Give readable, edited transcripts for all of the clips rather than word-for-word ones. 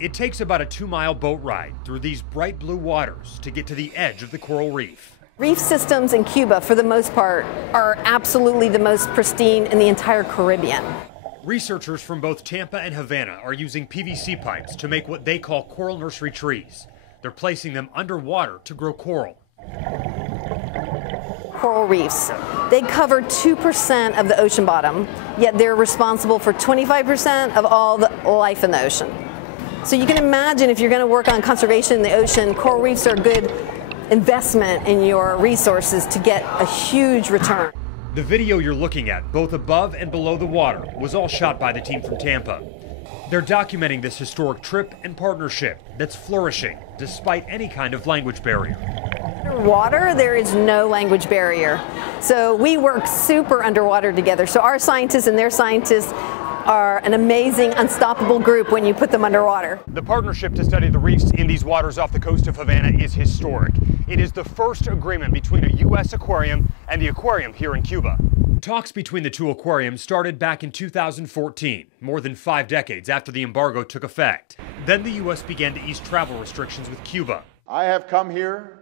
It takes about a 2-mile boat ride through these bright blue waters to get to the edge of the coral reef. Reef systems in Cuba, for the most part, are absolutely the most pristine in the entire Caribbean. Researchers from both Tampa and Havana are using PVC pipes to make what they call coral nursery trees. They're placing them underwater to grow coral. Coral reefs, they cover 2% of the ocean bottom, yet they're responsible for 25% of all the life in the ocean. So you can imagine if you're going to work on conservation in the ocean, coral reefs are a good investment in your resources to get a huge return. The video you're looking at, both above and below the water, was all shot by the team from Tampa. They're documenting this historic trip and partnership that's flourishing despite any kind of language barrier. Water, there is no language barrier. So we work super underwater together. So our scientists and their scientists are an amazing, unstoppable group when you put them underwater. The partnership to study the reefs in these waters off the coast of Havana is historic. It is the first agreement between a U.S. aquarium and the aquarium here in Cuba. Talks between the two aquariums started back in 2014, more than 5 decades after the embargo took effect. Then the U.S. began to ease travel restrictions with Cuba. I have come here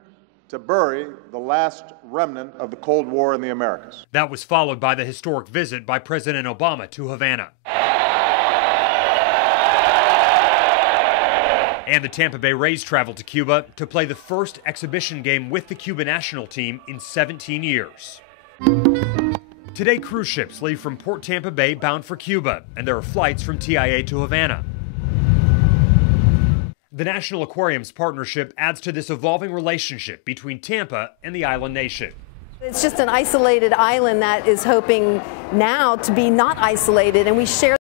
to bury the last remnant of the Cold War in the Americas. That was followed by the historic visit by President Obama to Havana. And the Tampa Bay Rays traveled to Cuba to play the first exhibition game with the Cuba national team in 17 years. Today, cruise ships leave from Port Tampa Bay bound for Cuba, and there are flights from TIA to Havana. The National Aquarium's partnership adds to this evolving relationship between Tampa and the island nation. It's just an isolated island that is hoping now to be not isolated, and we share